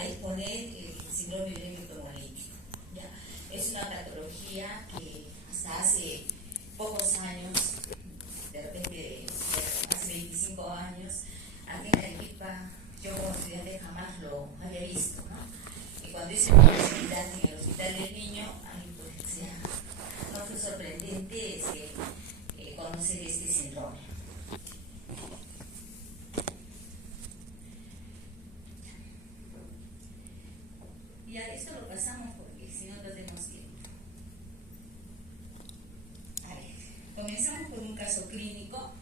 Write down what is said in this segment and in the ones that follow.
a exponer el síndrome urémico hemolítico. ¿Ya? Es una patología que hasta hace pocos años, de repente hace 25 años, aquí en Arequipa, yo como estudiante jamás lo había visto, ¿no? Y cuando hice mi especialidad en el Hospital del Niño, a mí pues ya no fue sorprendente conocer este síndrome. Y a esto lo pasamos porque si no tenemos tiempo. A ver, comenzamos con un caso clínico.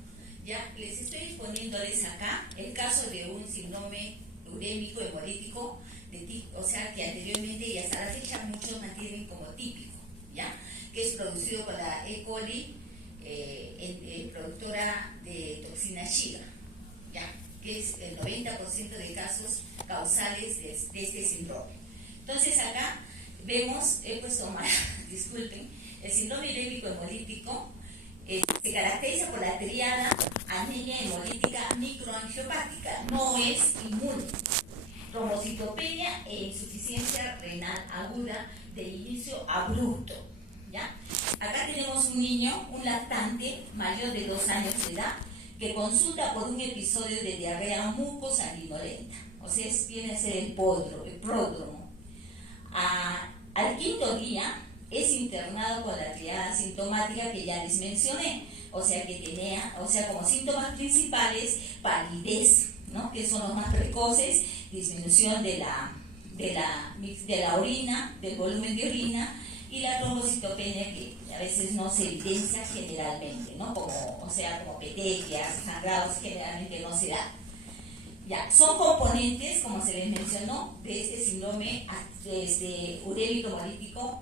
Ya les estoy exponiéndoles acá el caso de un síndrome urémico hemolítico, o sea que anteriormente y hasta la fecha muchos mantienen como típico, ¿ya? Que es producido por la E. coli, productora de toxina Shiga, ¿ya? Que es el 90% de casos causales de este síndrome. Entonces acá vemos, he puesto mal, disculpen, el síndrome urémico hemolítico se caracteriza por la triada anemia hemolítica microangiopática, no es inmune, trombocitopenia e insuficiencia renal aguda de inicio abrupto, ¿ya? Acá tenemos un niño, un lactante mayor de 2 años de edad, que consulta por un episodio de diarrea mucosanguinolenta, o sea, viene a ser el pródromo. Al quinto día es internado con la triada sintomática que ya les mencioné, o sea que tenía, como síntomas principales, palidez, ¿no? Que son los más precoces, disminución de la orina, del volumen de orina, y la trombocitopenia que a veces no se evidencia generalmente, ¿no? Como petequias, sangrados, generalmente no se da. Ya, son componentes, como se les mencionó, de este síndrome urémico hemolítico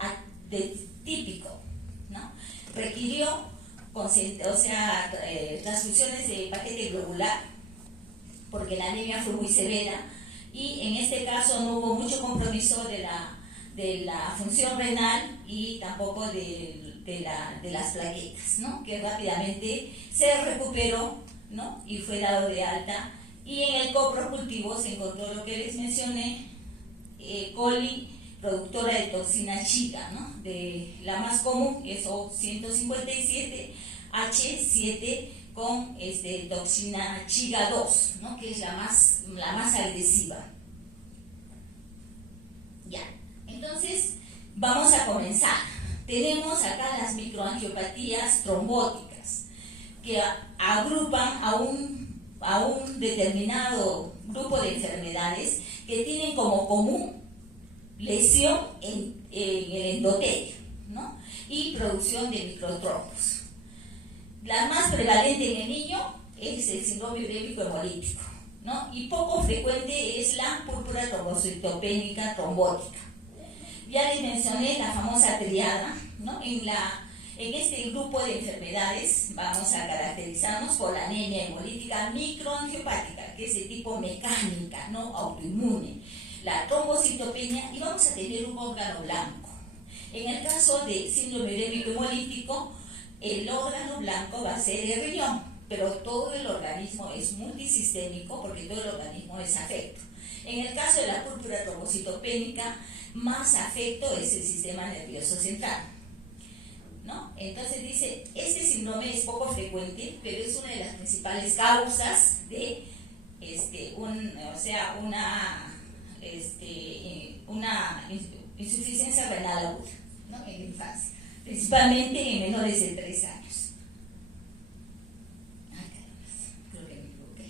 típico, ¿no? Requirió transfusiones de paquete globular, porque la anemia fue muy severa, y en este caso no hubo mucho compromiso de la función renal y tampoco de las plaquetas, ¿no? Que rápidamente se recuperó, ¿no? Y fue dado de alta. Y en el coprocultivo se encontró lo que les mencioné, coli productora de toxina Shiga, ¿no? De la más común, que es O157, H7 con toxina Shiga 2, ¿no? Que es la más agresiva. Ya, entonces vamos a comenzar. Tenemos acá las microangiopatías trombóticas, que agrupan a un determinado grupo de enfermedades que tienen como común lesión en el endotelio, ¿no? Y producción de microtrombos. La más prevalente en el niño es el síndrome urémico hemolítico, ¿no? Y poco frecuente es la púrpura trombocitopénica trombótica. Ya les mencioné la famosa triada, ¿no? En este grupo de enfermedades vamos a caracterizarnos por la anemia hemolítica microangiopática, que es de tipo mecánica, no autoinmune, la trombocitopenia, y vamos a tener un órgano blanco. En el caso de síndrome urémico hemolítico, el órgano blanco va a ser el riñón, pero todo el organismo es multisistémico porque todo el organismo es afecto. En el caso de la púrpura trombocitopénica, más afecto es el sistema nervioso central, ¿no? Entonces dice, este síndrome es poco frecuente, pero es una de las principales causas de una insuficiencia renal aguda, ¿no? En la infancia, principalmente en menores de 3 años. Creo que me equivoqué.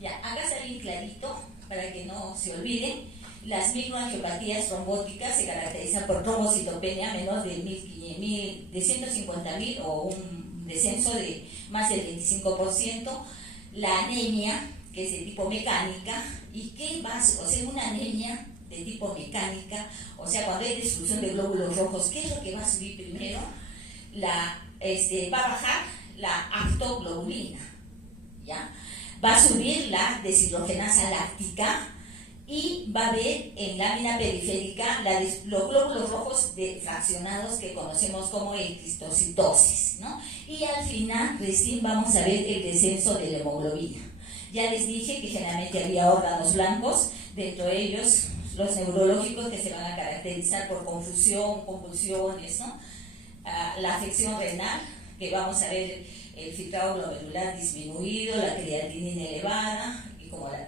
Ya, acá está bien clarito para que no se olviden. Las microangiopatías trombóticas se caracterizan por trombocitopenia menor de 150.000 o un descenso de más del 25%, la anemia, que es de tipo mecánica, y que una anemia de tipo mecánica, o sea, cuando hay destrucción de glóbulos rojos, ¿qué es lo que va a subir primero? Va a bajar la aftoglobulina, ¿ya? Va a subir la deshidrogenasa láctica, y va a haber en lámina periférica los glóbulos rojos fraccionados que conocemos como eritrocitosis, ¿no? Y al final recién vamos a ver el descenso de la hemoglobina. Ya les dije que generalmente había órganos blancos, dentro de ellos los neurológicos que se van a caracterizar por confusión, convulsiones, ¿no? La afección renal, que vamos a ver el filtrado glomerular disminuido, la creatinina elevada,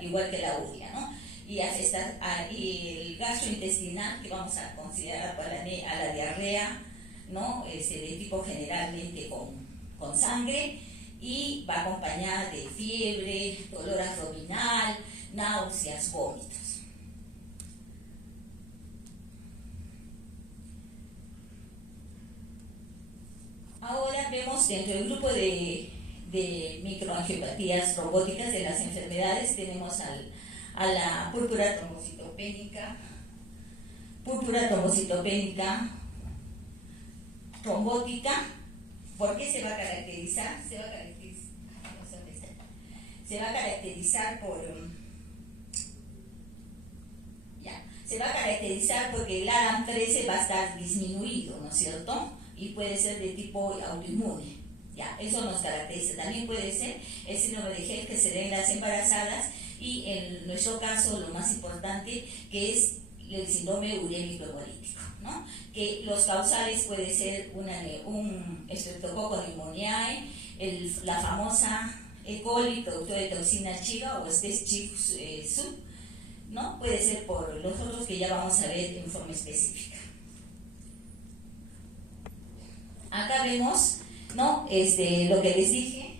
igual que la urea, ¿no? Y el gastrointestinal, que vamos a considerar a la diarrea, ¿no? De tipo generalmente con sangre, y va acompañada de fiebre, dolor abdominal, náuseas, vómitos. Ahora vemos dentro del grupo de microangiopatías trombóticas de las enfermedades, tenemos a la púrpura trombocitopénica trombótica. ¿Por qué se va a caracterizar? Se va a caracterizar porque el ADAM13 va a estar disminuido, ¿no es cierto? Y puede ser de tipo autoinmune. Ya, eso nos caracteriza. También puede ser el síndrome de Hell que se da en las embarazadas, y en nuestro caso lo más importante, que es el síndrome urémico hemolítico, ¿no? Que los causales puede ser un Streptococcus pneumoniae, la famosa E. coli, productor de toxina Chiga o Sub, ¿no? Puede ser por los otros que ya vamos a ver en forma específica. Acá vemos, ¿no? Lo que les dije.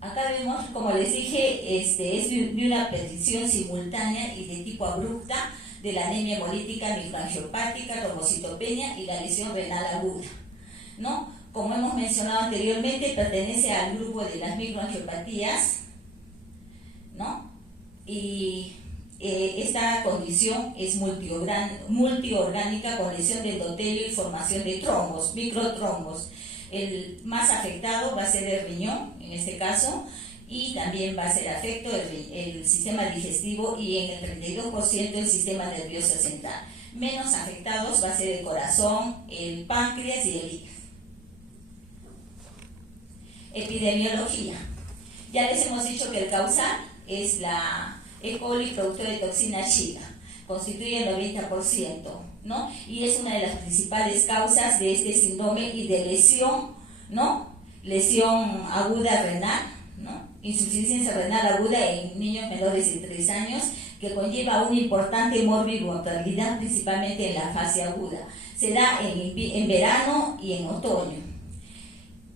Acá vemos, como les dije, es de una petición simultánea y de tipo abrupta de la anemia hemolítica microangiopática, trombocitopenia y la lesión renal aguda, ¿no? Como hemos mencionado anteriormente, pertenece al grupo de las microangiopatías, ¿no? Y esta condición es multiorgánica con lesión de endotelio y formación de trombos, microtrombos. El más afectado va a ser el riñón, en este caso, y también va a ser afecto el sistema digestivo y en el 32% el sistema nervioso central. Menos afectados va a ser el corazón, el páncreas y el hígado. Epidemiología. Ya les hemos dicho que el causal es la E. coli productor de toxina Chiga, constituye el 90%, ¿no? Y es una de las principales causas de este síndrome y de lesión, ¿no? Lesión aguda renal, ¿no? Insuficiencia renal aguda en niños menores de 3 años, que conlleva una importante morbimortalidad, principalmente en la fase aguda. Se da en verano y en otoño.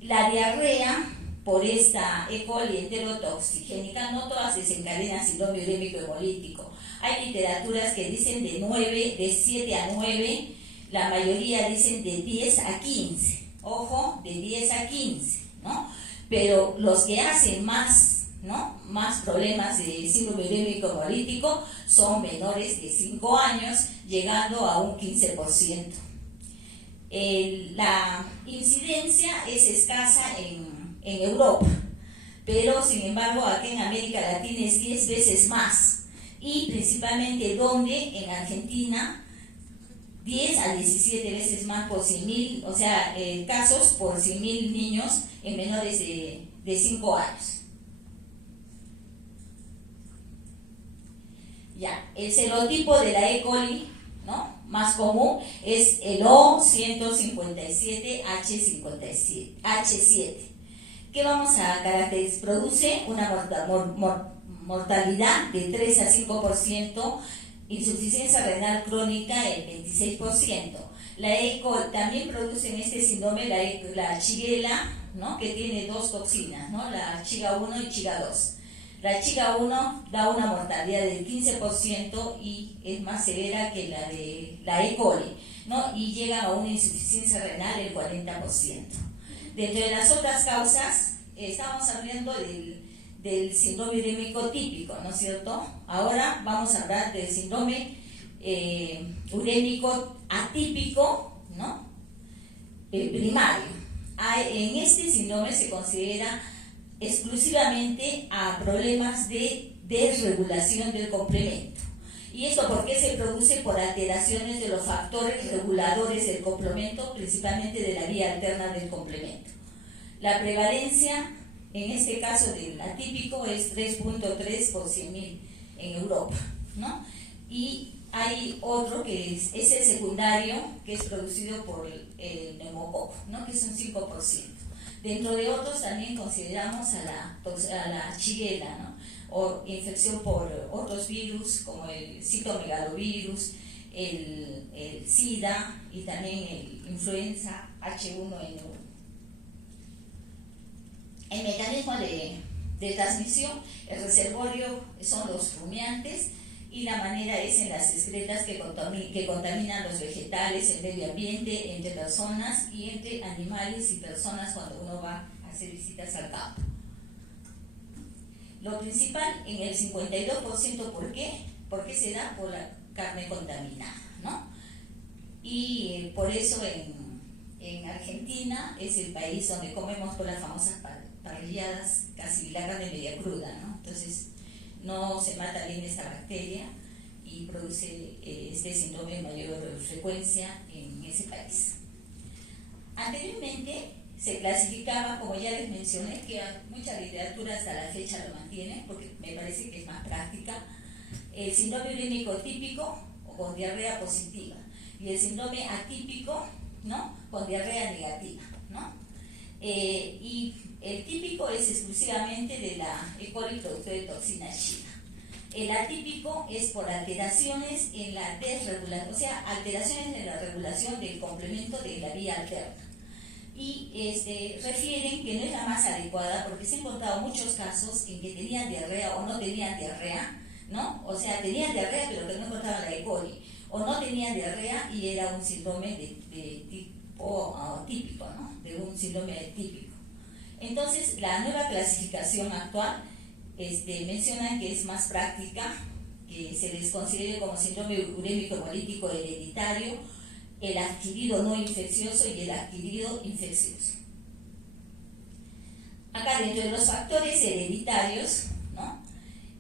La diarrea por esta E. coli enterotoxigénica, no todas desencadenan síndrome urémico hemolítico. Hay literaturas que dicen de 7 a 9, la mayoría dicen de 10 a 15. Ojo, de 10 a 15, ¿no? Pero los que hacen más, ¿no? Más problemas de síndrome urémico hemolítico son menores de 5 años, llegando a un 15%. La incidencia es escasa en Europa, pero sin embargo aquí en América Latina es 10 veces más, y principalmente donde en Argentina 10 a 17 veces más por 100.000, o sea, casos por 100.000 niños en menores de 5 años. Ya, el serotipo de la E. coli, ¿no? Más común es el O157H7. ¿Qué vamos a caracterizar? Produce una mortalidad de 3 a 5%, insuficiencia renal crónica el 26%. La E. coli también produce en este síndrome la Shigella, ¿no? Que tiene 2 toxinas, ¿no? La Chiga 1 y Chiga 2. La Chiga 1 da una mortalidad del 15% y es más severa que la de la E. coli, ¿no? Y llega a una insuficiencia renal del 40%. Dentro de las otras causas, estamos hablando del síndrome urémico típico, ¿no es cierto? Ahora vamos a hablar del síndrome urémico atípico, ¿no? Primario. En este síndrome se considera exclusivamente a problemas de desregulación del complemento. ¿Y esto por qué se produce? Por alteraciones de los factores reguladores del complemento, principalmente de la vía alterna del complemento. La prevalencia en este caso del atípico es 3.3 por 100.000 en Europa, ¿no? Y hay otro que es el secundario, que es producido por el neumococo, ¿no? Que es un 5%. Dentro de otros también consideramos a la shigella, ¿no? O infección por otros virus como el citomegalovirus, el SIDA y también el influenza H1N1. El mecanismo de transmisión, el reservorio son los rumiantes y la manera es en las excretas que contaminan los vegetales, el medio ambiente, entre personas y entre animales y personas cuando uno va a hacer visitas al campo. Lo principal en el 52%, ¿por qué? Porque se da por la carne contaminada, ¿no? Y por eso en Argentina es el país donde comemos por las famosas parrilladas, casi la carne media cruda, ¿no? Entonces no se mata bien esta bacteria y produce este síndrome en mayor frecuencia en ese país. Anteriormente se clasificaba, como ya les mencioné, que mucha literatura hasta la fecha lo mantiene, porque me parece que es más práctica, el síndrome urémico típico o con diarrea positiva y el síndrome atípico, ¿no? Con diarrea negativa, ¿no? Y el típico es exclusivamente de la E. coli productora de toxina shigella. El atípico es por alteraciones en la desregulación, o sea, alteraciones en la regulación del complemento de la vía alterna. Y refieren que no es la más adecuada porque se han encontrado muchos casos en que tenían diarrea o no tenían diarrea, ¿no? O sea, tenían diarrea pero que no encontraban la E. coli, o no tenían diarrea y era un síndrome de tipo típico, ¿no? De un síndrome típico. Entonces, la nueva clasificación actual menciona que es más práctica, que se les considere como síndrome urémico hemolítico hereditario, el adquirido no infeccioso y el adquirido infeccioso. Acá dentro de los factores hereditarios, ¿no?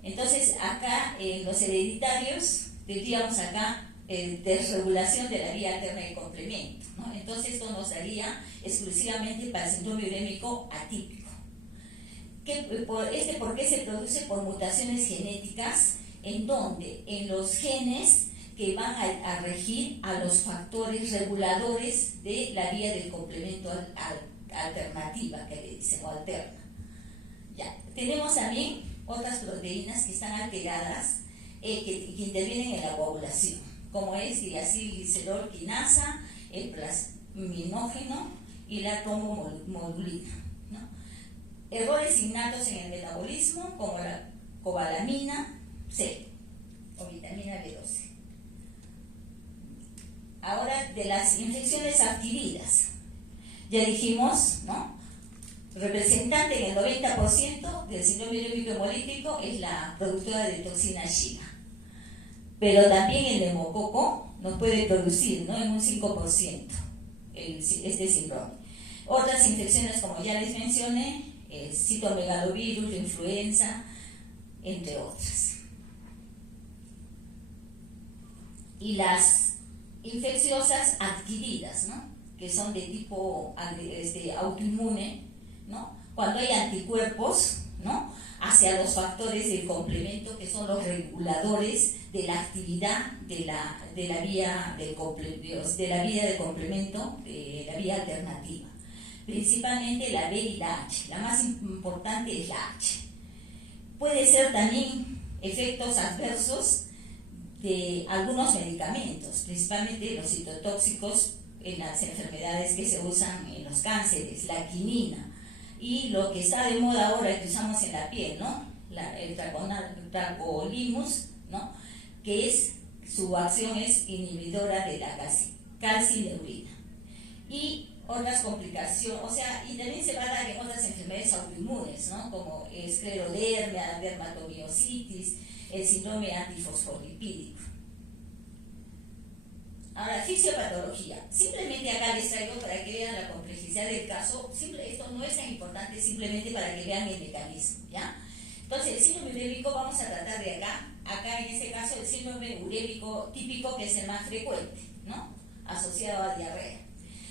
Entonces acá los hereditarios tendríamos acá desregulación de la vía alterna de complemento, ¿no? Entonces esto nos daría exclusivamente para el síndrome urémico atípico. ¿Por qué se produce? Por mutaciones genéticas en donde en los genes que van a regir a los factores reguladores de la vía del complemento alternativa, que le dicen, o alterna. Ya. Tenemos también otras proteínas que están alteradas que intervienen en la coagulación, como es diacilglicerol quinasa, el plasminógeno y la trombomodulina, ¿no? Errores innatos en el metabolismo, como la cobalamina C o vitamina B12. Ahora, de las infecciones adquiridas, ya dijimos, ¿no? Representante en el 90% del síndrome urémico hemolítico es la productora de toxina shigella. Pero también el neumococo nos puede producir, ¿no? En un 5% este síndrome. Otras infecciones, como ya les mencioné, citomegalovirus, influenza, entre otras. Y las infecciosas adquiridas, ¿no? Que son de tipo autoinmune, ¿no? Cuando hay anticuerpos, ¿no? Hacia los factores del complemento, que son los reguladores de la actividad de la vía del complemento, de la vía alternativa. Principalmente la B y la H. La más importante es la H. Puede ser también efectos adversos de algunos medicamentos, principalmente los citotóxicos en las enfermedades que se usan en los cánceres, la quinina, y lo que está de moda ahora que usamos en la piel, ¿no? El tacrolimus, ¿no? Que su acción es inhibidora de la calcineurina. Y otras complicaciones, o sea, y también se va a dar en otras enfermedades autoinmunes, ¿no? Como esclerodermia, dermatomiositis, el síndrome antifosfolipídico. Ahora, fisiopatología. Simplemente acá les traigo para que vean la complejidad del caso. Esto no es tan importante, simplemente para que vean el mecanismo, ¿ya? Entonces, el síndrome urémico vamos a tratar de acá. Acá, en este caso, el síndrome urémico típico, que es el más frecuente, ¿no? Asociado a diarrea.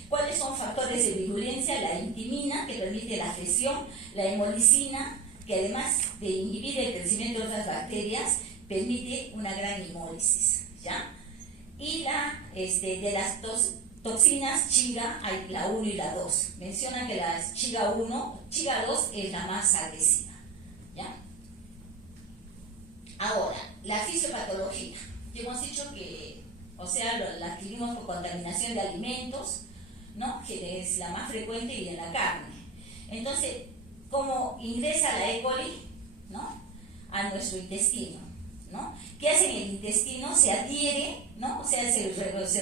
¿Cuáles son factores de virulencia? La intimina, que permite la gestión, la hemolicina, que además de inhibir el crecimiento de otras bacterias, permite una gran hemólisis, ¿ya? Y de las toxinas Chiga hay la 1 y la 2. Mencionan que la Chiga 2 es la más agresiva, ¿ya? Ahora, la fisiopatología. Ya hemos dicho que, la adquirimos por contaminación de alimentos, ¿no? Que es la más frecuente y de la carne. Entonces, ¿cómo ingresa la E. coli, ¿no?, a nuestro intestino, ¿no? ¿Qué hace en el intestino? Se adhiere, ¿no? Se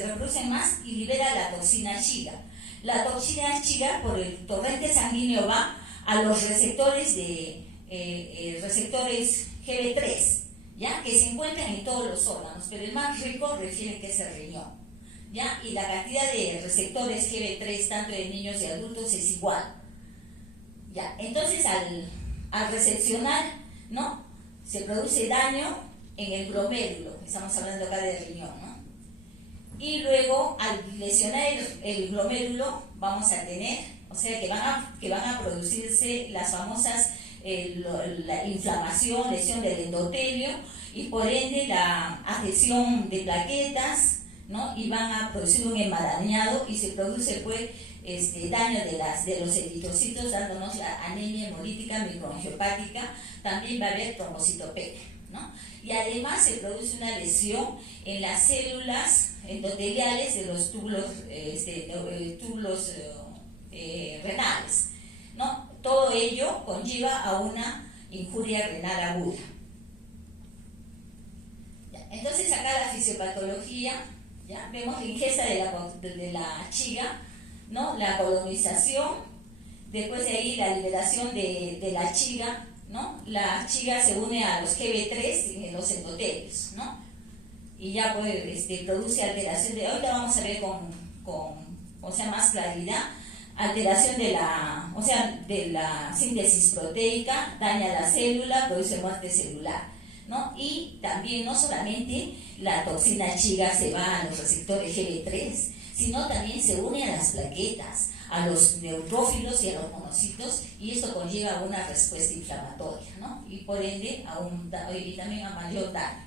reproduce más y libera la toxina Chiga. La toxina Chiga por el torrente sanguíneo va a los receptores receptores GB3, ¿ya? Que se encuentran en todos los órganos, pero el más rico refiere que es el riñón, ¿ya? Y la cantidad de receptores GB3 tanto de niños y adultos es igual, ¿ya? Entonces al recepcionar, ¿no?, se produce daño en el glomérulo, estamos hablando acá del riñón, ¿no? Y luego al lesionar el glomérulo vamos a tener, que van a producirse las famosas la inflamación, lesión del endotelio y por ende la adhesión de plaquetas, ¿no? Y van a producir un enmarañado y se produce pues daño de los eritrocitos, dándonos la anemia hemolítica microangiopática. También va a haber trombocitopenia, ¿no? Y además se produce una lesión en las células endoteliales de los túbulos renales, ¿no? Todo ello conlleva a una injuria renal aguda. ¿Ya? Entonces acá la fisiopatología, ¿ya? Vemos la ingesta de la Chiga, ¿no? La colonización, después de ahí la liberación de la Chiga, ¿no? La Chiga se une a los GB3 en los endotelios, ¿no? Y ya pues, produce alteración ahorita vamos a ver con más claridad, alteración de la síntesis proteica, daña la célula, produce muerte celular, ¿no? Y también no solamente la toxina Chiga se va a los receptores GB3, sino también se une a las plaquetas, a los neutrófilos y a los monocitos, y esto conlleva a una respuesta inflamatoria, ¿no? Y por ende y también a mayor daño.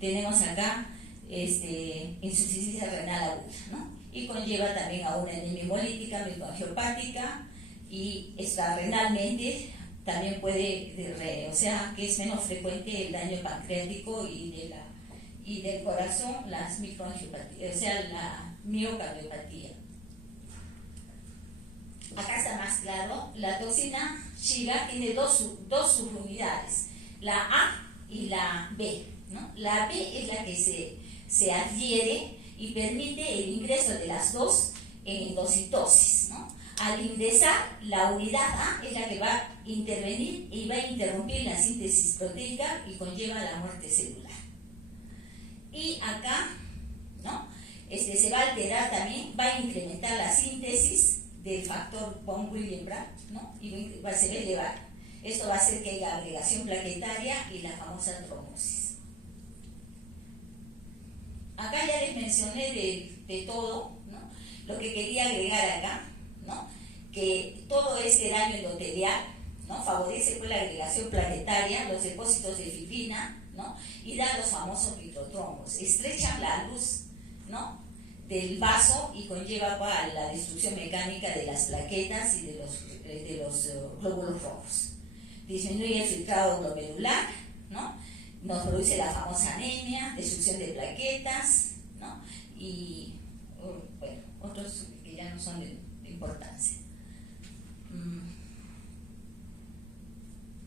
Tenemos acá insuficiencia renal aguda, ¿no? Y conlleva también a una anemia hemolítica microangiopática y extrarrenalmente también puede, que es menos frecuente el daño pancreático y del corazón, las microangiopatías, la miocardiopatía. Acá está más claro, la toxina Chiga tiene dos subunidades, la A y la B, ¿no? La B es la que se adhiere y permite el ingreso de las dos en endocitosis, ¿no? Al ingresar, la unidad A es la que va a intervenir y va a interrumpir la síntesis proteica y conlleva la muerte celular. Y acá, ¿no?, se va a alterar también, va a incrementar la síntesis del factor von Willebrand, ¿no? Y se va a elevar. Esto va a hacer que haya agregación plaquetaria y la famosa trombosis. Acá ya les mencioné de todo, ¿no? Lo que quería agregar acá, ¿no?, que todo este daño endotelial, ¿no?, favorece pues la agregación plaquetaria, los depósitos de fibrina, ¿no?, y da los famosos microtrombos, estrechan la luz, ¿no?, del vaso y conlleva a la destrucción mecánica de las plaquetas y de los glóbulos rojos. Disminuye el filtrado glomerular, ¿no?, nos produce la famosa anemia, destrucción de plaquetas, ¿no?, y bueno, otros que ya no son de importancia.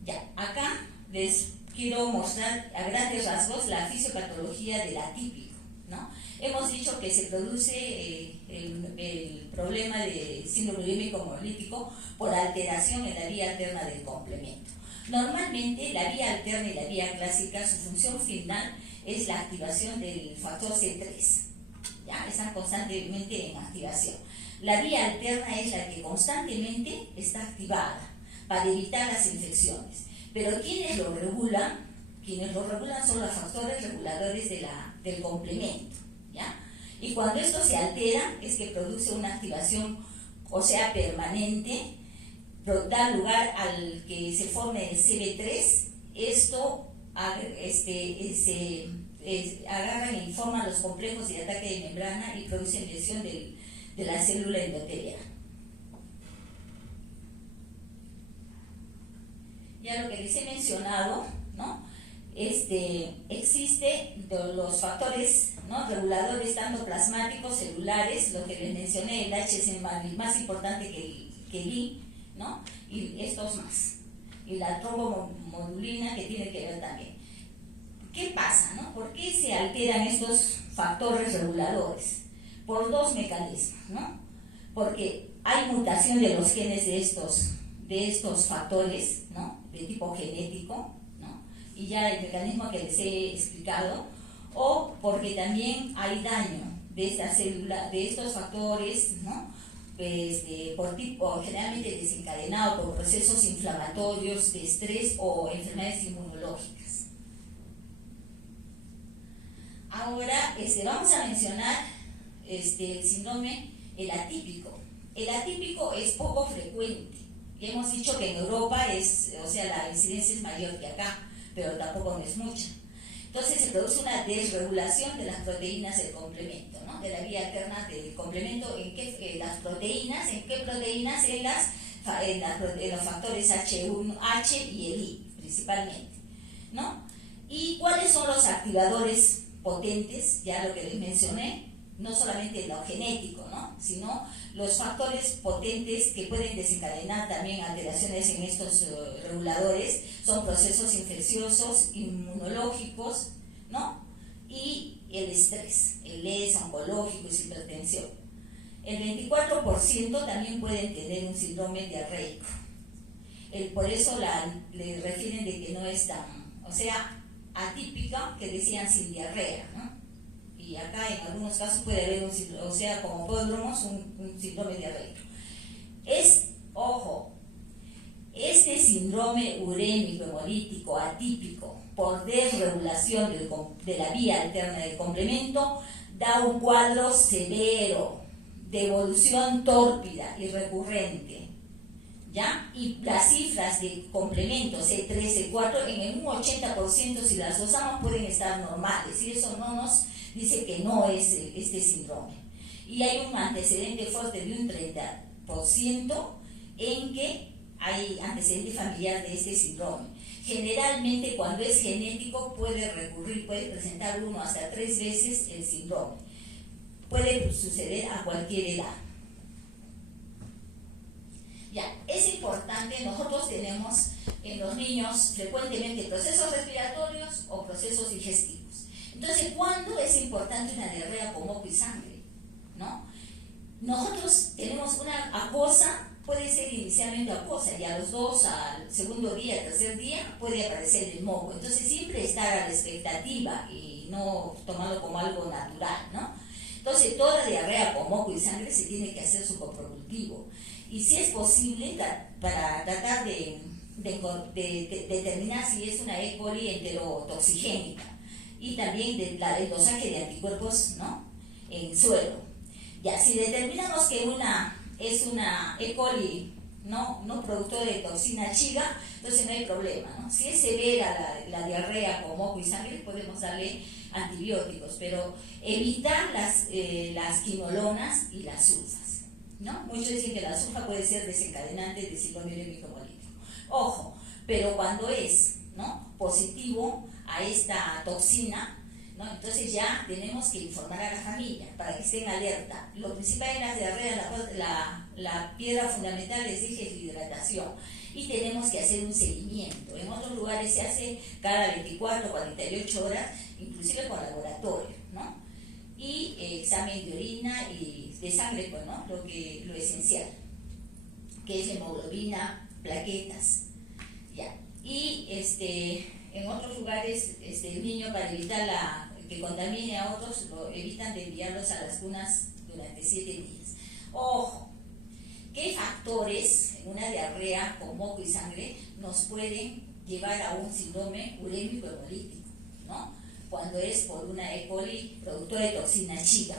Ya, acá les quiero mostrar a grandes rasgos la fisiopatología del atípico, ¿no? Hemos dicho que se produce el problema de síndrome urémico hemolítico por alteración en la vía alterna del complemento. Normalmente la vía alterna y la vía clásica, su función final es la activación del factor C3, ¿ya? Están constantemente en activación. La vía alterna es la que constantemente está activada para evitar las infecciones. Pero quienes lo regulan son los factores reguladores del complemento, ¿ya? Y cuando esto se altera, es que produce una activación, o sea, permanente, da lugar al que se forme el CB3. Esto agarran y forman los complejos de ataque de membrana y producen lesión de la célula endotelial. Ya lo que les he mencionado, ¿no? Existe los factores, ¿no?, reguladores tanto plasmáticos, celulares, lo que les mencioné, el H es el más importante que el I, ¿no? Y estos más. Y la trombomodulina, que tiene que ver también. ¿Qué pasa, no? ¿Por qué se alteran estos factores reguladores? Por dos mecanismos, ¿no? Porque hay mutación de los genes de estos factores, ¿no?, de tipo genético, ¿no? Y ya el mecanismo que les he explicado, o porque también hay daño de esta célula, de estos factores, ¿no?, por tipo generalmente desencadenado por procesos inflamatorios, de estrés o enfermedades inmunológicas. Ahora vamos a mencionar el síndrome atípico. El atípico es poco frecuente. Ya hemos dicho que en Europa la incidencia es mayor que acá, pero tampoco no es mucha. Entonces se produce una desregulación de las proteínas del complemento, ¿no?, de la vía alterna del complemento. ¿En qué proteínas? En los factores H1, H y el I, principalmente, ¿no? ¿Y cuáles son los activadores potentes? Ya lo que les mencioné, no solamente lo genético, ¿no?, sino los factores potentes que pueden desencadenar también alteraciones en estos reguladores son procesos infecciosos, inmunológicos, ¿no?, y el estrés, el oncológico y hipertensión. El 24% también pueden tener un síndrome diarreico. Por eso le refieren de que no es tan, atípica, que decían sin diarrea, ¿no? Y acá en algunos casos puede haber como pródromos, un síndrome diarreico. Este síndrome urémico hemolítico atípico por desregulación de la vía alterna del complemento da un cuadro severo de evolución tórpida y recurrente, ¿ya? Y las cifras de complemento C3, C4 en un 80%, si las usamos, pueden estar normales, y eso no nos dice que no es este síndrome. Y hay un antecedente fuerte de un 30% en que hay antecedente familiar de este síndrome. Generalmente, cuando es genético, puede presentar 1 hasta 3 veces el síndrome. Puede suceder a cualquier edad. Ya, es importante, nosotros tenemos en los niños frecuentemente procesos respiratorios o procesos digestivos. Entonces, ¿cuándo es importante una diarrea con moco y sangre? ¿No? Nosotros tenemos una acuosa, puede ser inicialmente acuosa, y a los 2, al segundo día, tercer día, puede aparecer el moco. Entonces, siempre estar a la expectativa y no tomarlo como algo natural, ¿no? Entonces, toda diarrea con moco y sangre se tiene que hacer su coproductivo. Y si es posible, para tratar de determinar si es una E. coli enterotoxigénica, y también el dosaje de anticuerpos, ¿no?, en suero. Ya, si determinamos que es una E. coli no productor de toxina chiga, entonces no hay problema, ¿no? Si es severa la diarrea con moco y sangre, podemos darle antibióticos, pero evitar las quinolonas y las sulfas, ¿no? Muchos dicen que la sulfa puede ser desencadenante de síndrome urémico hemolítico. Ojo, pero cuando es, ¿no?, positivo a esta toxina, ¿no?, entonces ya tenemos que informar a la familia para que estén alerta. Lo principal en las diarreas, la piedra fundamental, les dije, es la hidratación, y tenemos que hacer un seguimiento. En otros lugares se hace cada 24 o 48 horas, inclusive con laboratorio, ¿no? Y examen de orina y de sangre, pues, ¿no?, lo esencial, que es la hemoglobina, plaquetas, ya. Y en otros lugares el niño, para evitar que contamine a otros, lo evitan de enviarlos a las cunas durante 7 días. Ojo, ¿qué factores en una diarrea con moco y sangre nos pueden llevar a un síndrome urémico hemolítico, ¿no?, cuando es por una E. coli productora de toxina chiga?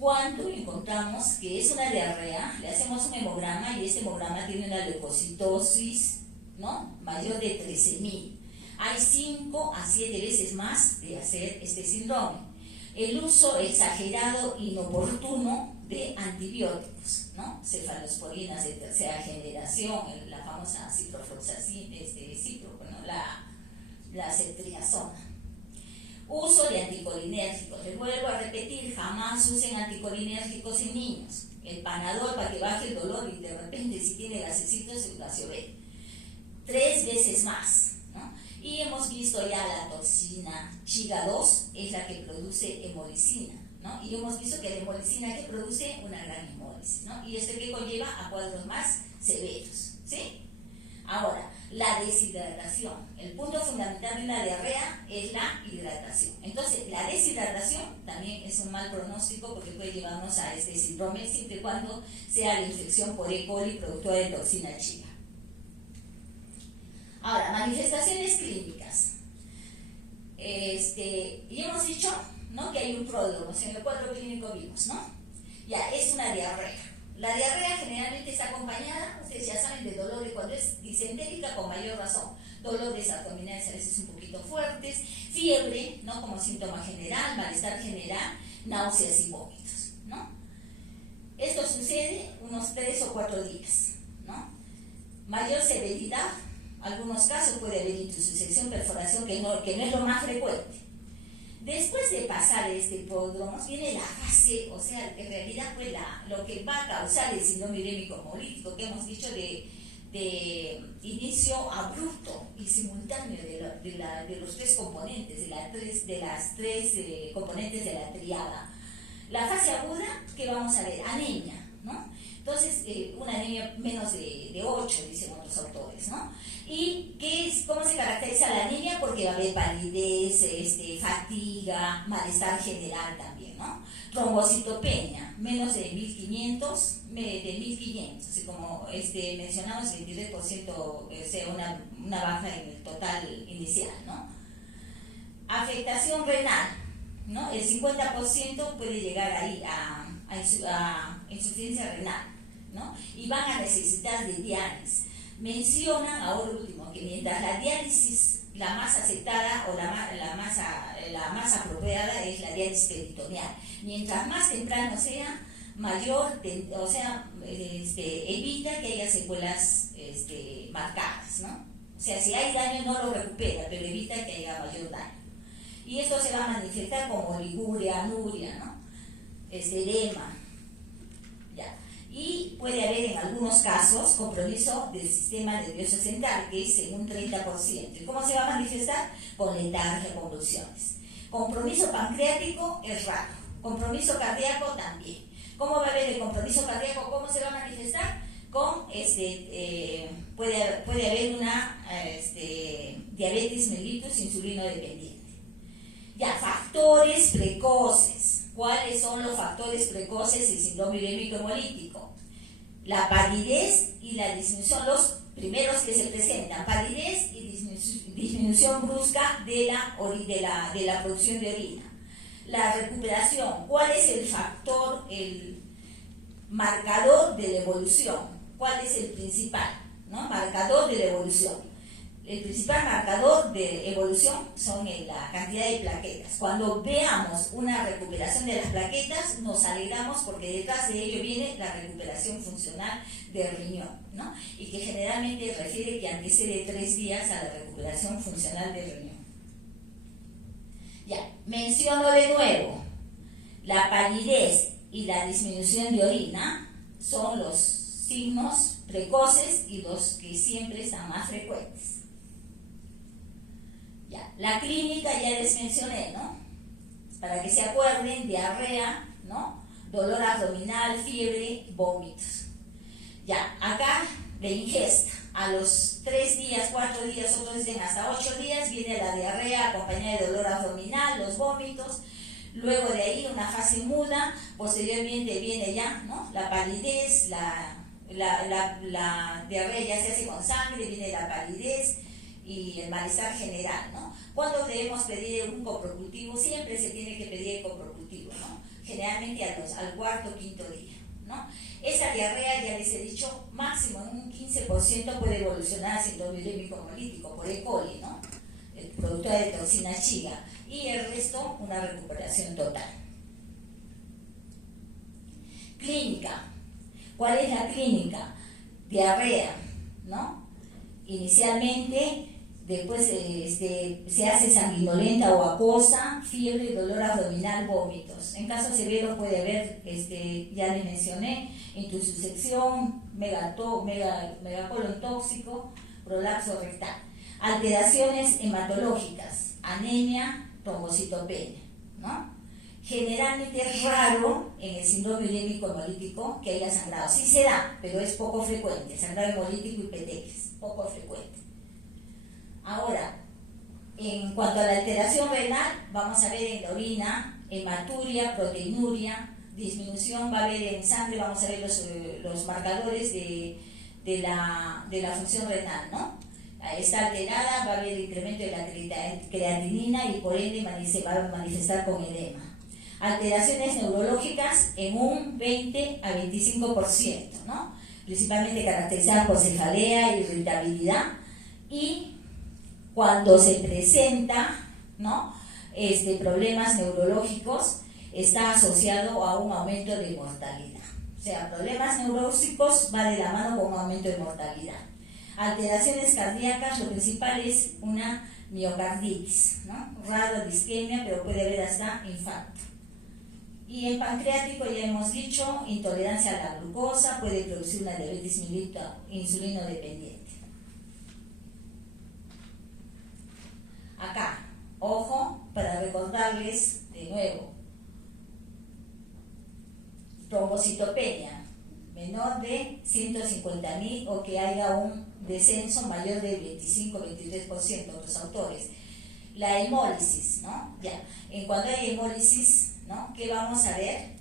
cuando encontramos que es una diarrea, le hacemos un hemograma y este hemograma tiene una leucocitosis, ¿no?, mayor de 13.000. Hay 5 a 7 veces más de hacer este síndrome. El uso exagerado, inoportuno de antibióticos, ¿no?, cefalosporinas de tercera generación, la famosa ciprofloxacina, ¿no?, la ceftriaxona. Uso de anticolinérgicos. Les vuelvo a repetir, jamás usen anticolinérgicos en niños. El Panadol para que baje el dolor y de repente si tiene gasecitos el Glaciovet. 3 veces más, ¿no? Y hemos visto ya la toxina Chiga 2 es la que produce hemolicina, ¿no? Y hemos visto que la hemolicina que produce una gran hemólisis, ¿no? Y esto que conlleva a cuadros más severos, ¿sí? Ahora, la deshidratación. El punto fundamental de una diarrea es la hidratación. Entonces, la deshidratación también es un mal pronóstico porque puede llevarnos a este síndrome siempre y cuando sea la infección por E. coli productora de toxina Chiga. Ahora, manifestaciones clínicas. Y hemos dicho, ¿no?, que hay un pródromo, en el cuadro clínico vimos, ¿no? Ya, es una diarrea. La diarrea generalmente está acompañada, ustedes ya saben, de dolores cuando es disentérica con mayor razón, dolores abdominales a veces un poquito fuertes, fiebre, ¿no?, como síntoma general, malestar general, náuseas y vómitos, ¿no? Esto sucede unos 3 o 4 días, ¿no? Mayor severidad, algunos casos puede haber intususección, perforación, que no es lo más frecuente. Después de pasar este pródromo, viene la fase, o sea, en realidad fue lo que va a causar el síndrome urémico hemolítico, que hemos dicho de inicio abrupto y simultáneo de los 3 componentes, de las tres componentes de la triada. La fase aguda, ¿qué vamos a ver? Anemia, ¿no? Entonces, una anemia menos de 8, dicen otros autores, ¿no? ¿Y cómo se caracteriza la anemia? Porque va a haber palidez, fatiga, malestar general también, ¿no? Trombocitopenia, menos de 1500, y como mencionamos, el 23%, una baja en el total inicial, ¿no? Afectación renal, ¿no? El 50% puede llegar ahí a insuficiencia renal, ¿no? Y van a necesitar de diálisis. Mencionan, ahora último, que mientras la diálisis, la más aceptada o la más apropiada es la diálisis peritoneal. Mientras más temprano sea, mayor, evita que haya secuelas marcadas, ¿no? O sea, si hay daño no lo recupera, pero evita que haya mayor daño. Y esto se va a manifestar como oliguria, anuria, ¿no? Edema. Ya. Y puede haber en algunos casos compromiso del sistema nervioso central, que es en un 30%. ¿Y cómo se va a manifestar? Con letargia, convulsiones. Compromiso pancreático es raro. Compromiso cardíaco también. ¿Cómo va a haber el compromiso cardíaco? ¿Cómo se va a manifestar? Con puede haber una diabetes mellitus insulino dependiente. Ya, factores precoces. ¿Cuáles son los factores precoces del síndrome urémico hemolítico? La palidez y la disminución, los primeros que se presentan, palidez y disminución brusca de la producción de orina. La recuperación, ¿cuál es el factor, el marcador de la evolución? ¿Cuál es el principal, ¿no?, marcador de la evolución? El principal marcador de evolución son la cantidad de plaquetas. Cuando veamos una recuperación de las plaquetas, nos alegramos porque detrás de ello viene la recuperación funcional del riñón, ¿no? Y que generalmente refiere que antecede 3 días a la recuperación funcional del riñón. Ya, menciono de nuevo, la palidez y la disminución de orina son los signos precoces y los que siempre están más frecuentes. Ya, la clínica ya les mencioné, ¿no? Para que se acuerden, diarrea, ¿no? Dolor abdominal, fiebre, vómitos. Ya, acá de ingesta, a los 3 días, 4 días, otros dicen hasta 8 días, viene la diarrea acompañada de dolor abdominal, los vómitos. Luego de ahí una fase muda, posteriormente viene ya, ¿no?, la palidez, la diarrea ya se hace con sangre, viene la palidez y el malestar general, ¿no? ¿Cuándo debemos pedir un coprocultivo? Siempre se tiene que pedir el coprocultivo, ¿no? generalmente al cuarto o quinto día, ¿no? Esa diarrea, ya les he dicho, máximo en un 15% puede evolucionar a síndrome urémico hemolítico por E. coli, ¿no? El producto de toxina chiga, y el resto una recuperación total. Clínica. ¿Cuál es la clínica? Diarrea, ¿no? Inicialmente, después se hace sanguinolenta o acuosa, fiebre, dolor abdominal, vómitos. En caso severo puede haber, ya les mencioné, intussusección, megacolon tóxico, prolapso rectal. Alteraciones hematológicas, anemia, trombocitopenia, ¿no? Generalmente es raro en el síndrome urémico hemolítico que haya sangrado. Sí se da, pero es poco frecuente. Sangrado hemolítico y petequias, poco frecuente. Ahora, en cuanto a la alteración renal, vamos a ver en la orina hematuria, proteinuria, disminución, va a haber en sangre, vamos a ver los marcadores de la función renal, ¿no? Está alterada, va a haber incremento de la creatinina y por ende se va a manifestar con edema. Alteraciones neurológicas en un 20 a 25%, ¿no? Principalmente caracterizadas por cefalea, irritabilidad, y cuando se presenta, ¿no? Problemas neurológicos, está asociado a un aumento de mortalidad. O sea, problemas neurológicos va de la mano con un aumento de mortalidad. Alteraciones cardíacas, lo principal es una miocarditis, ¿no? Raro de isquemia, pero puede haber hasta infarto. Y en pancreático ya hemos dicho, intolerancia a la glucosa, puede producir una diabetes insulino dependiente. Acá, ojo, para recordarles de nuevo, trombocitopenia, menor de 150.000 o que haya un descenso mayor del 25-23%, otros autores. La hemólisis, ¿no? Ya, en cuanto hay hemólisis, ¿no? ¿Qué vamos a ver?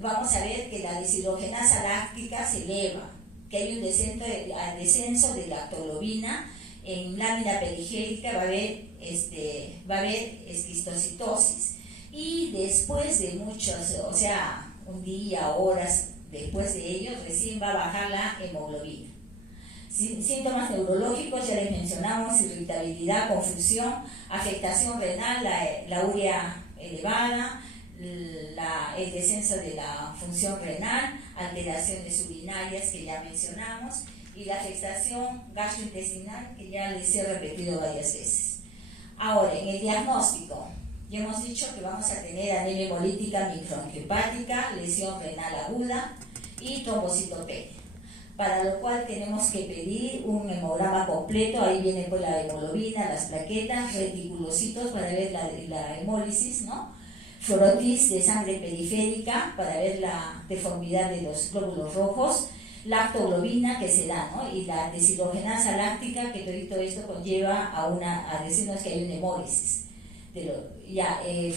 Vamos a ver que la deshidrogenasa láctica se eleva, que hay un descenso de lactoglobina, en lámina perigélica va a haber esquistocitosis, y después de muchos, o sea, un día, horas después de ello, recién va a bajar la hemoglobina. Síntomas neurológicos, ya les mencionamos: irritabilidad, confusión, afectación renal, la urea elevada, el descenso de la función renal, alteraciones urinarias que ya mencionamos, y la afectación gastrointestinal que ya les he repetido varias veces. Ahora, en el diagnóstico, ya hemos dicho que vamos a tener anemia hemolítica microangiopática, lesión renal aguda y trombocitopenia, para lo cual tenemos que pedir un hemograma completo. Ahí viene pues la hemoglobina, las plaquetas, reticulocitos para ver la hemólisis, ¿no? Fluorotis de sangre periférica para ver la deformidad de los glóbulos rojos, lactoglobina que se da, ¿no? Y la deshidrogenasa láctica, que todo esto conlleva a decirnos que hay una hemólisis.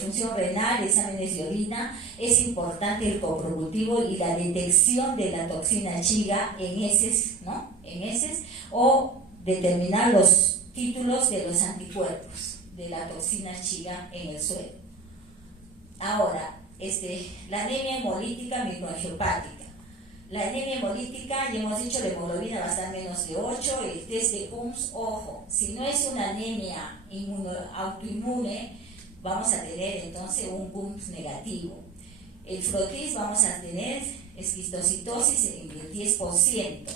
Función renal, exámenes de orina, es importante el coprobutivo y la detección de la toxina chiga en heces, ¿no? En heces, o determinar los títulos de los anticuerpos de la toxina chiga en el suelo. Ahora, la anemia hemolítica microangiopática. La anemia hemolítica, ya hemos dicho, la hemoglobina va a estar menos de 8, el test de Coombs, ojo, si no es una anemia autoinmune, vamos a tener entonces un Coombs negativo. El frotis vamos a tener esquistocitosis en el 10%.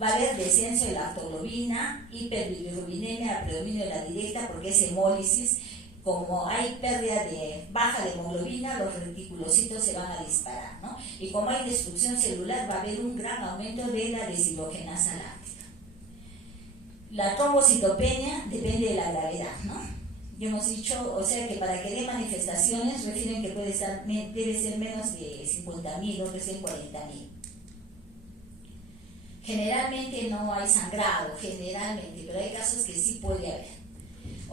Va a haber descenso de la lactoglobina, hiperbilirubinemia, predominio de la directa porque es hemólisis. Como hay pérdida baja de hemoglobina, los reticulocitos se van a disparar, ¿no? Y como hay destrucción celular, va a haber un gran aumento de la deshidrogenasa láctica. La trombocitopenia depende de la gravedad, ¿no? Ya hemos dicho, o sea que para que dé manifestaciones refieren que debe ser menos de 50.000, otros de 40.000. Generalmente no hay sangrado, pero hay casos que sí puede haber.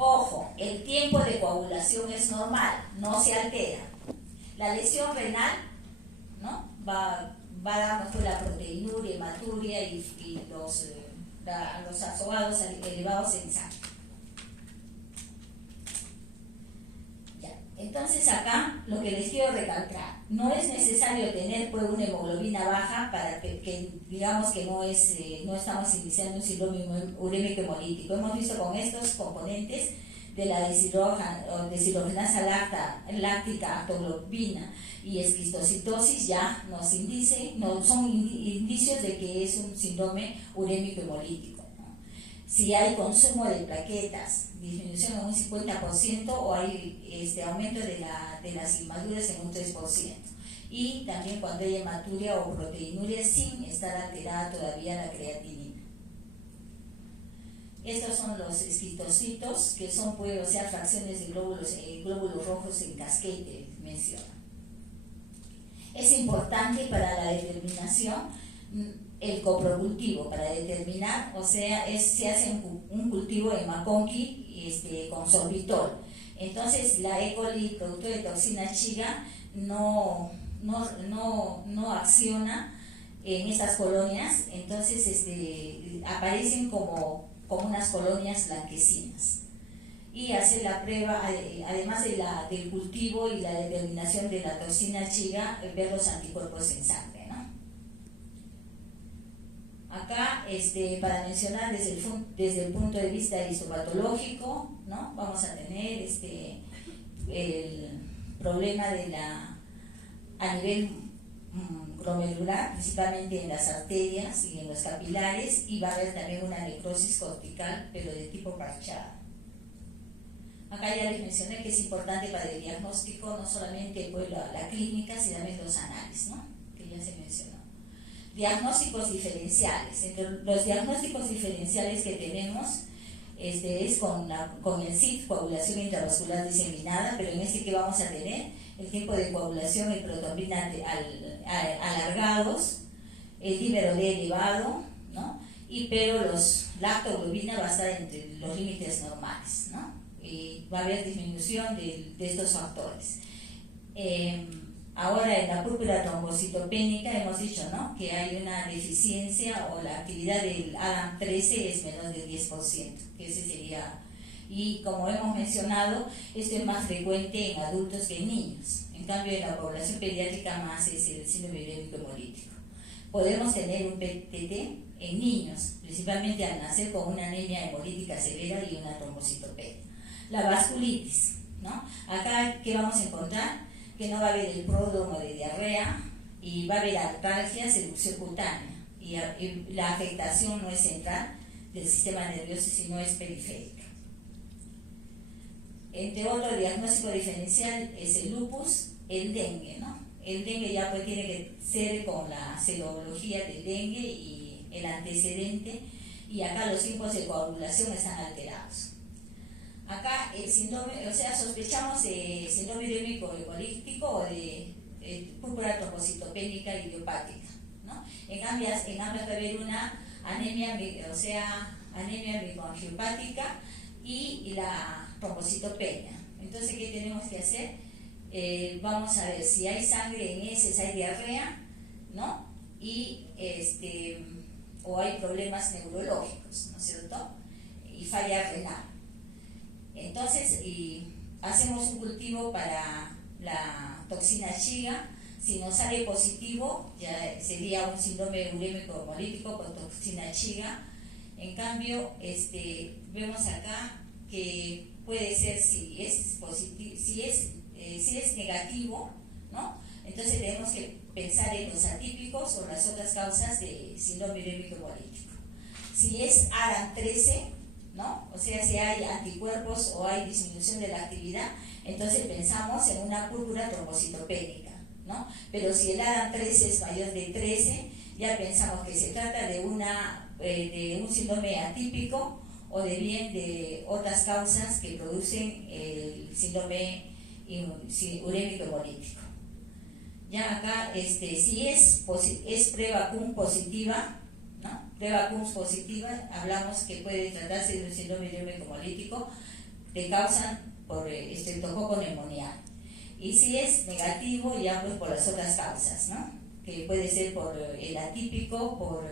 Ojo, el tiempo de coagulación es normal, no se altera. La lesión renal, ¿no? va a darnos la proteinuria, hematuria y los azogados elevados en sangre. Ya. Entonces acá lo que les quiero recalcar, no es necesario tener pues una hemoglobina baja para que digamos que no estamos iniciando un síndrome urémico hemolítico. Hemos visto con estos componentes de la deshidrogenasa láctica, actoglobina y esquistocitosis ya son indicios de que es un síndrome urémico hemolítico. Si hay consumo de plaquetas, disminución en un 50% o hay aumento de las inmaduras en un 3%. Y también cuando hay hematuria o proteinuria sin estar alterada todavía la creatinina. Estos son los esquistocitos, que son fracciones de glóbulos rojos en casquete, menciona. Es importante para la determinación el coprocultivo, para determinar, se hace un cultivo de McConkey con sorbitol. Entonces la E. coli, producto de toxina Chiga, no acciona en estas colonias, entonces aparecen como unas colonias blanquecinas. Y hace la prueba, además del cultivo y la determinación de la toxina Chiga, ver los anticuerpos en sangre, ¿no? Acá, para mencionar desde el punto de vista histopatológico, ¿no? Vamos a tener el problema a nivel glomerular, principalmente en las arterias y en los capilares, y va a haber también una necrosis cortical, pero de tipo parchada. Acá ya les mencioné que es importante para el diagnóstico, no solamente pues, la clínica, sino también los análisis, ¿no? Que ya se mencionó. Diagnósticos diferenciales. Entre los diagnósticos diferenciales que tenemos es con el CIF, coagulación intravascular diseminada, pero en que vamos a tener el tiempo de coagulación y protrombina alargados, el líbero D elevado, ¿no? Pero la lactoglobina va a estar entre los límites normales, ¿no? Y va a haber disminución de estos factores. Ahora en la púrpura trombocitopénica hemos dicho, ¿no?, que hay una deficiencia o la actividad del ADAM13 es menor del 10%, que ese sería, y como hemos mencionado, esto es más frecuente en adultos que en niños. En cambio en la población pediátrica más es el síndrome urémico hemolítico. Podemos tener un PTT en niños, principalmente al nacer con una anemia hemolítica severa y una trombocitopenia. La vasculitis, ¿no? Acá, ¿qué vamos a encontrar? Que no va a haber el pródromo de diarrea y va a haber artralgia, erupción cutánea. Y la afectación no es central del sistema nervioso, sino es periférica. Entre otro diagnóstico diferencial es el lupus, el dengue, ¿no? El dengue ya pues tiene que ser con la serología del dengue y el antecedente, y acá los tiempos de coagulación están alterados. Acá el síndrome, sospechamos de síndrome urémico hemolítico o de púrpura trombocitopénica idiopática, ¿no? En ambas va a haber una anemia, anemia microangiopática y la trombocitopenia. Entonces, ¿qué tenemos que hacer? Vamos a ver si hay sangre en heces, hay diarrea, ¿no? Y o hay problemas neurológicos, ¿no es cierto? Y falla renal. Entonces, hacemos un cultivo para la toxina Chiga. Si nos sale positivo, ya sería un síndrome urémico hemolítico con toxina Chiga. En cambio, vemos acá que puede ser si es negativo, ¿no? Entonces tenemos que pensar en los atípicos o las otras causas de síndrome urémico hemolítico. Si es ADAM13, ¿no? Si hay anticuerpos o hay disminución de la actividad, entonces pensamos en una púrpura trombocitopénica, ¿no? Pero si el ADAM13 es mayor de 13, ya pensamos que se trata de un síndrome atípico o de otras causas que producen el síndrome urémico hemolítico. Ya acá, si es pre-vacún positiva, ¿no? Pre-vacún positiva, hablamos que puede tratarse de un síndrome urémico hemolítico que causan por estreptococo neumoniae. Y si es negativo, ya pues por las otras causas, ¿no? Que puede ser por el atípico, por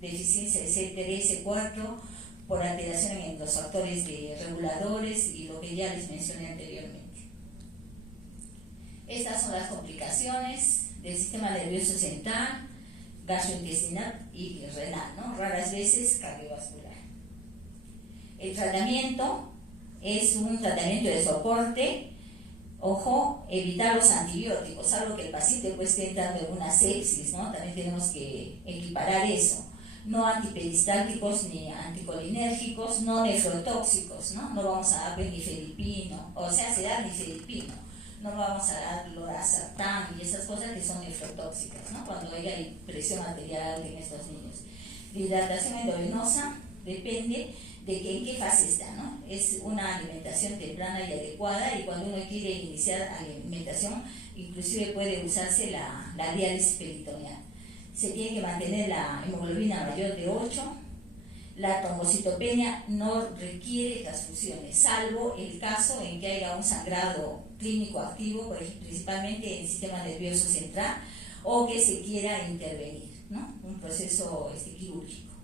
deficiencia de C3, C4, por alteración en los factores de reguladores y lo que ya les mencioné anteriormente. Estas son las complicaciones del sistema nervioso central, gastrointestinal y renal, ¿no? Raras veces cardiovascular. El tratamiento es un tratamiento de soporte. Ojo, evitar los antibióticos, salvo que el paciente pues esté entrando en una sepsis, ¿no? También tenemos que equiparar eso. No antiperistálticos ni anticolinérgicos, no nefrotóxicos, ¿no? No vamos a dar nifedipino, o sea, se da nifedipino. No vamos a dar lorazepam y esas cosas que son nefrotóxicas, ¿no? Cuando haya presión arterial en estos niños. La hidratación endovenosa depende de que en qué fase está, ¿no? Es una alimentación temprana y adecuada, y cuando uno quiere iniciar alimentación, inclusive puede usarse la diálisis peritoneal. Se tiene que mantener la hemoglobina mayor de 8. La trombocitopenia no requiere transfusiones, salvo el caso en que haya un sangrado clínico activo, por ejemplo, principalmente en el sistema nervioso central, o que se quiera intervenir, ¿no? Un proceso quirúrgico.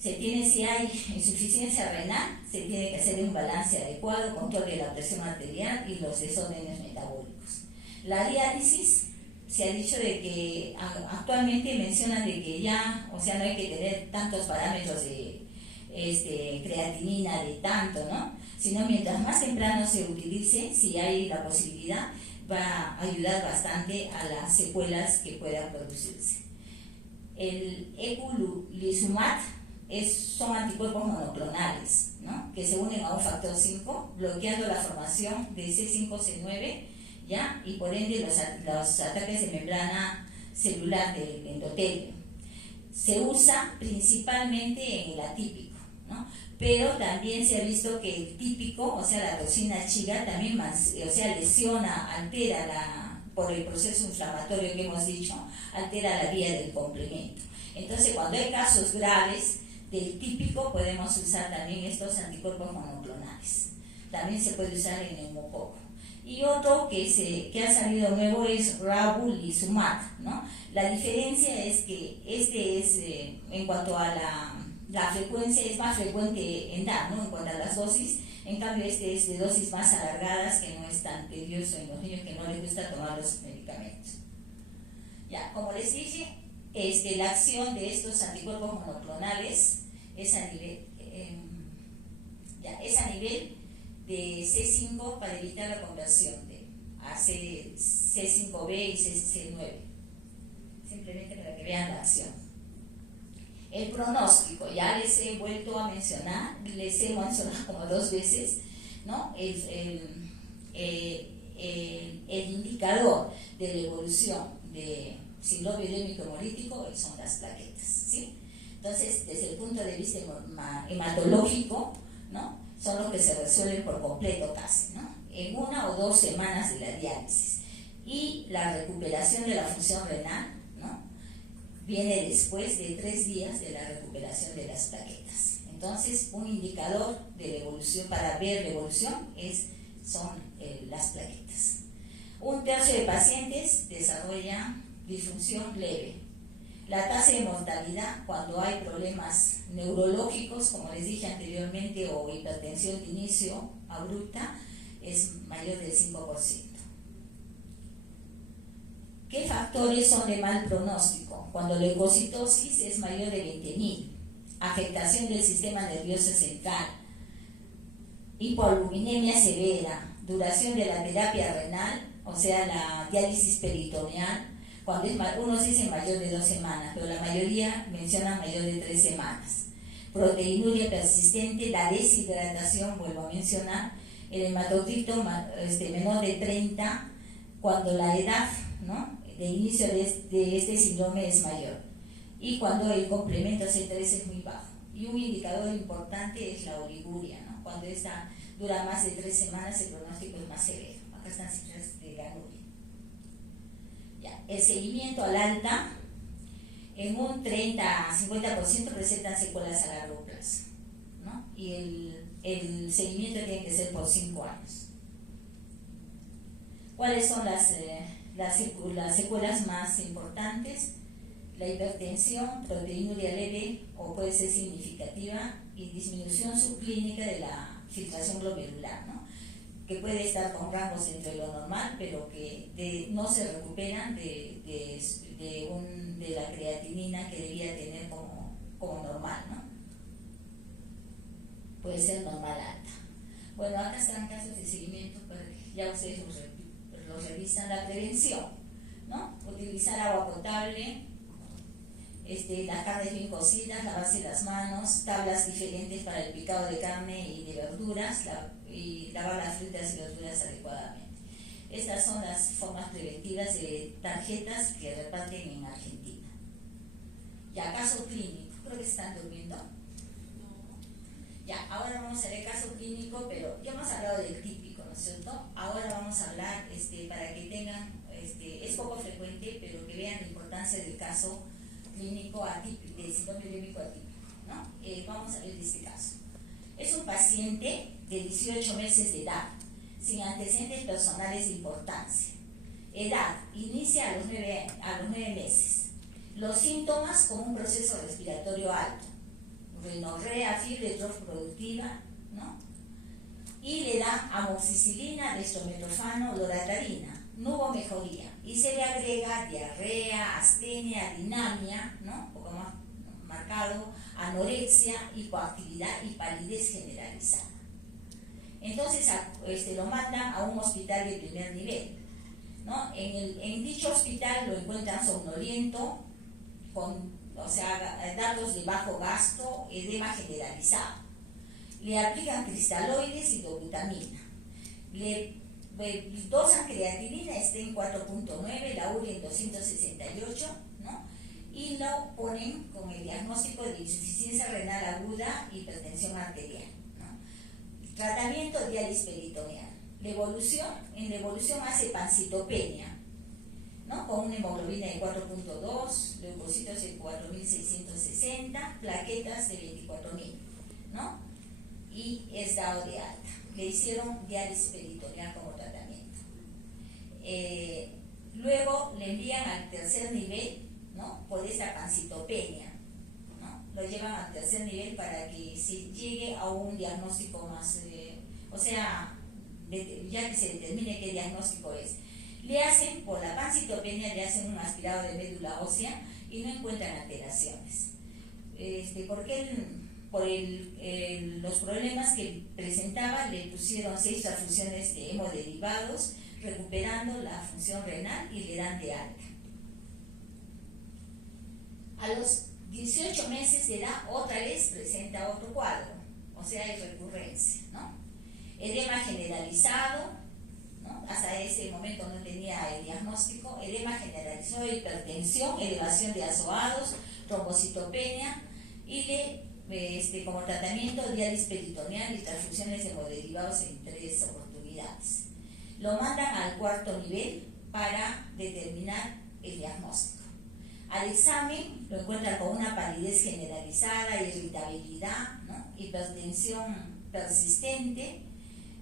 Si hay insuficiencia renal, se tiene que hacer un balance adecuado, control de la presión arterial y los desórdenes metabólicos. La diálisis, se ha dicho de que actualmente mencionan de que ya, o sea, no hay que tener tantos parámetros de creatinina de tanto, ¿no? Sino mientras más temprano se utilice, si hay la posibilidad, va a ayudar bastante a las secuelas que puedan producirse. El eculizumab son anticuerpos monoclonales, ¿no? Que se unen a un factor 5, bloqueando la formación de C5-C9, ¿ya? Y por ende los ataques de membrana celular del endotelio. Se usa principalmente en el atípico, ¿no? Pero también se ha visto que el típico, o sea, la toxina chiga, también lesiona, altera por el proceso inflamatorio que hemos dicho, altera la vía del complemento. Entonces, cuando hay casos graves del típico, podemos usar también estos anticuerpos monoclonales. También se puede usar en neumococo. Y otro que ha salido nuevo es ravulizumab, ¿no? La diferencia es que en cuanto a la frecuencia, es más frecuente en dar, ¿no? En cuanto a las dosis, en cambio es de dosis más alargadas, que no es tan tedioso en los niños que no les gusta tomar los medicamentos. Ya, como les dije, la acción de estos anticuerpos monoclonales es a nivel de C5 para evitar la conversión a C5b y C9, simplemente para que vean la acción. El pronóstico, ya les he vuelto a mencionar, les he mencionado como 2 veces, ¿no? El indicador de la evolución de síndrome urémico hemolítico son las plaquetas, ¿sí? Entonces, desde el punto de vista hematológico, ¿no? Son los que se resuelven por completo casi, ¿no? En 1 o 2 semanas de la diálisis. Y la recuperación de la función renal, ¿no? Viene después de 3 días de la recuperación de las plaquetas. Entonces, un indicador de la evolución, para ver la evolución, son las plaquetas. 1/3 de pacientes desarrolla disfunción leve. La tasa de mortalidad cuando hay problemas neurológicos, como les dije anteriormente, o hipertensión de inicio abrupta, es mayor del 5%. ¿Qué factores son de mal pronóstico? Cuando la leucocitosis es mayor de 20.000, afectación del sistema nervioso central, hipoalbuminemia severa, duración de la terapia renal, o sea, la diálisis peritoneal, cuando unos dicen mayor de 2 semanas, pero la mayoría mencionan mayor de 3 semanas. Proteinuria persistente, la deshidratación, vuelvo a mencionar, el hematocrito menor de 30, cuando la edad, ¿no?, de inicio de este síndrome es mayor, y cuando el complemento C3 es muy bajo. Y un indicador importante es la oliguria, ¿no? Cuando esta dura más de 3 semanas, el pronóstico es más severo. Acá están cifras de ganuria. El seguimiento al alta, en un 30 a 50% presentan secuelas a largo plazo, ¿no? Y el seguimiento tiene que ser por 5 años. ¿Cuáles son las secuelas más importantes? La hipertensión, proteinuria leve o puede ser significativa, y disminución subclínica de la filtración glomerular, ¿no? que puede estar con rangos entre lo normal, pero que no se recuperan de la creatinina que debía tener como normal, ¿no? Puede ser normal alta. Bueno, acá están casos de seguimiento, ya ustedes los revisan. La prevención, ¿no? Utilizar agua potable, las carnes bien cocidas, lavarse las manos, tablas diferentes para el picado de carne y de verduras, y lavar las frutas y verduras adecuadamente. Estas son las formas preventivas de tarjetas que reparten en Argentina. Ya, caso clínico, creo que están durmiendo. Ya, ahora vamos a ver caso clínico, pero ya hemos hablado del típico, ¿no es cierto? Ahora vamos a hablar para que tengan, es poco frecuente, pero que vean la importancia del caso clínico atípico, del síndrome bulímico atípico, ¿no? Vamos a ver este caso. Es un paciente de 18 meses de edad, sin antecedentes personales de importancia. Edad, inicia a los 9 meses. Los síntomas como un proceso respiratorio alto, rinorrea, fiebre productiva, ¿no? Y le dan amoxicilina, dextrometorfano, loratadina. No hubo mejoría. Y se le agrega diarrea, astenia, dinamia, ¿no? Un poco más marcado, anorexia, hipoactividad y palidez generalizada. Entonces lo mandan a un hospital de primer nivel, ¿no? En dicho hospital lo encuentran somnoliento, datos de bajo gasto, edema generalizado. Le aplican cristaloides y dobutamina. Le dosan creatinina, está en 4.9, la urea en 268, ¿no? Y lo ponen con el diagnóstico de insuficiencia renal aguda y hipertensión arterial, ¿no? Tratamiento diálisis peritoneal. En la evolución hace pancitopenia, ¿no? Con una hemoglobina de 4.2, leucocitos de 4.660, plaquetas de 24.000, ¿no? Y es dado de alta. Le hicieron diálisis peritoneal como tratamiento. Luego le envían al tercer nivel, ¿no? Por esta pancitopenia, ¿no? Lo llevan al tercer nivel para que se llegue a un diagnóstico más, ya que se determine qué diagnóstico es. Le hacen, por la pancitopenia, le hacen un aspirado de médula ósea y no encuentran alteraciones. Por los problemas que presentaba, le pusieron 6 transfusiones de hemoderivados, recuperando la función renal y le dan de alta. A los 18 meses de edad, otra vez presenta otro cuadro, o sea, hay recurrencia, ¿no? Edema generalizado, ¿no? Hasta ese momento no tenía el diagnóstico, edema generalizado, hipertensión, elevación de azoados, trombocitopenia, y como tratamiento diálisis peritoneal y transfusiones de hemoderivados en 3 oportunidades. Lo mandan al cuarto nivel para determinar el diagnóstico. Al examen lo encuentran con una palidez generalizada, irritabilidad, ¿no? Hipertensión persistente,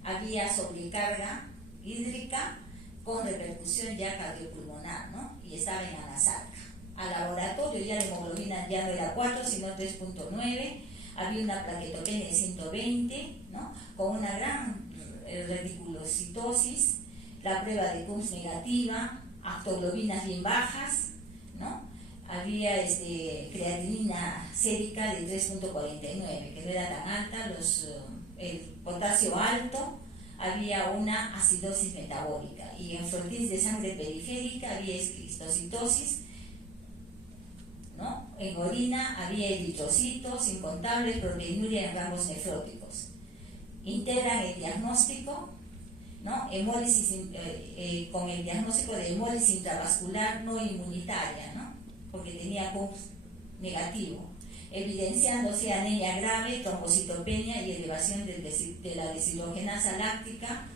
había sobrecarga hídrica con repercusión ya cardiopulmonar, ¿no? Y estaba en anasarca. Al laboratorio ya la hemoglobina ya no era 4 sino 3.9, había una plaquetopenia de 120, ¿no? Con una gran reticulocitosis, la prueba de Coombs negativa, actoglobinas bien bajas, ¿no? Había creatinina sérica de 3.49, que no era tan alta, el potasio alto, había una acidosis metabólica, y en fluorescencia de sangre periférica había esclerocitosis, ¿no? En orina había eritrocitos incontables, proteinuria en rangos nefróticos. Integran el diagnóstico, ¿no? Hemólisis, con el diagnóstico de hemólisis intravascular no inmunitaria, ¿no? Porque tenía Coombs negativo, evidenciándose anemia grave, trombocitopenia y elevación de la deshidrogenasa láctica,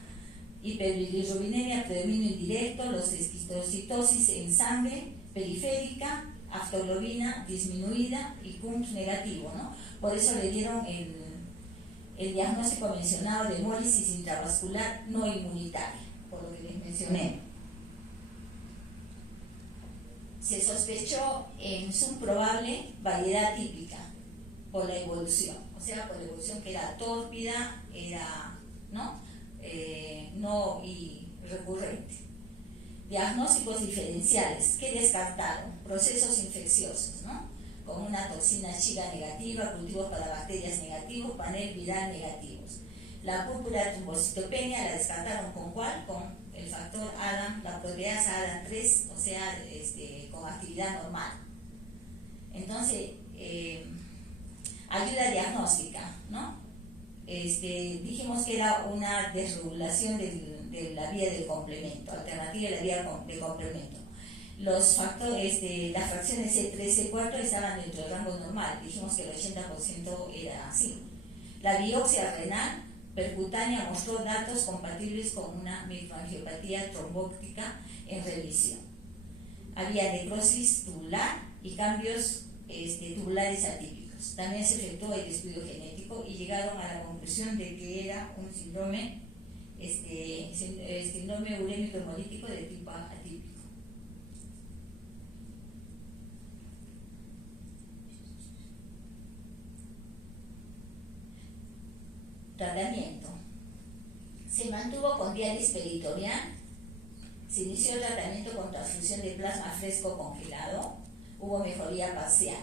hiperbilirrubinemia, predominio indirecto, los esquistocitosis en sangre periférica, aftoglobina disminuida y Coombs negativo, ¿no? Por eso le dieron el diagnóstico mencionado de hemólisis intravascular no inmunitaria, por lo que les mencioné. Se sospechó en su probable variedad típica por la evolución, o sea, por la evolución que era tórpida, era, ¿no? no y recurrente. Diagnósticos diferenciales. ¿Qué descartaron? Procesos infecciosos, ¿no? Como una toxina Shiga negativa, cultivos para bacterias negativos, panel viral negativos. La púrpura trombocitopenia la descartaron ¿con cuál? Con el factor ADAM, la proteasa ADAM3, o sea, con actividad normal. Entonces, ayuda diagnóstica, ¿no? Dijimos que era una desregulación de la vía del complemento, alternativa de la vía de complemento. Los factores, las fracciones C3, C4 estaban dentro del rango normal, dijimos que el 80% era así. La biopsia renal percutánea mostró datos compatibles con una microangiopatía trombótica en revisión. Había necrosis tubular y cambios tubulares atípicos. También se efectuó el estudio genético y llegaron a la conclusión de que era un síndrome, síndrome urémico hemolítico de tipo atípico. Tratamiento. Se mantuvo con diálisis peritoneal, se inició el tratamiento con transfusión de plasma fresco congelado, hubo mejoría parcial,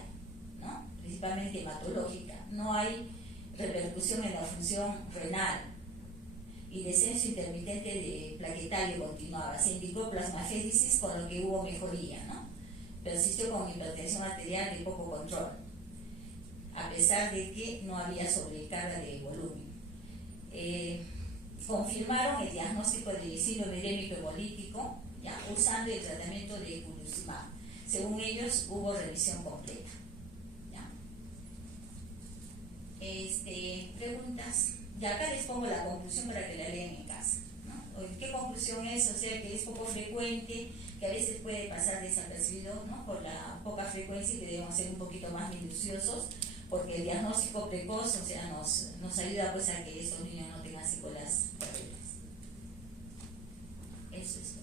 ¿no? Principalmente hematológica. No hay repercusión en la función renal y descenso intermitente de plaquetario continuaba. Se indicó plasmaféresis, con lo que hubo mejoría, ¿no? Persistió con hipertensión arterial de poco control, a pesar de que no había sobrecarga de volumen. Confirmaron el diagnóstico de síndrome urémico hemolítico, ¿ya? Usando el tratamiento de eculizumab. Según ellos, hubo remisión completa, ¿ya? Preguntas. Y acá les pongo la conclusión para que la lean en casa, ¿no? ¿Qué conclusión es? O sea, que es poco frecuente, que a veces puede pasar desapercibido, ¿no? Por la poca frecuencia, y que debemos ser un poquito más minuciosos, porque el diagnóstico precoz, o sea, nos ayuda pues a que estos niños no tengan secuelas terribles. Eso es todo.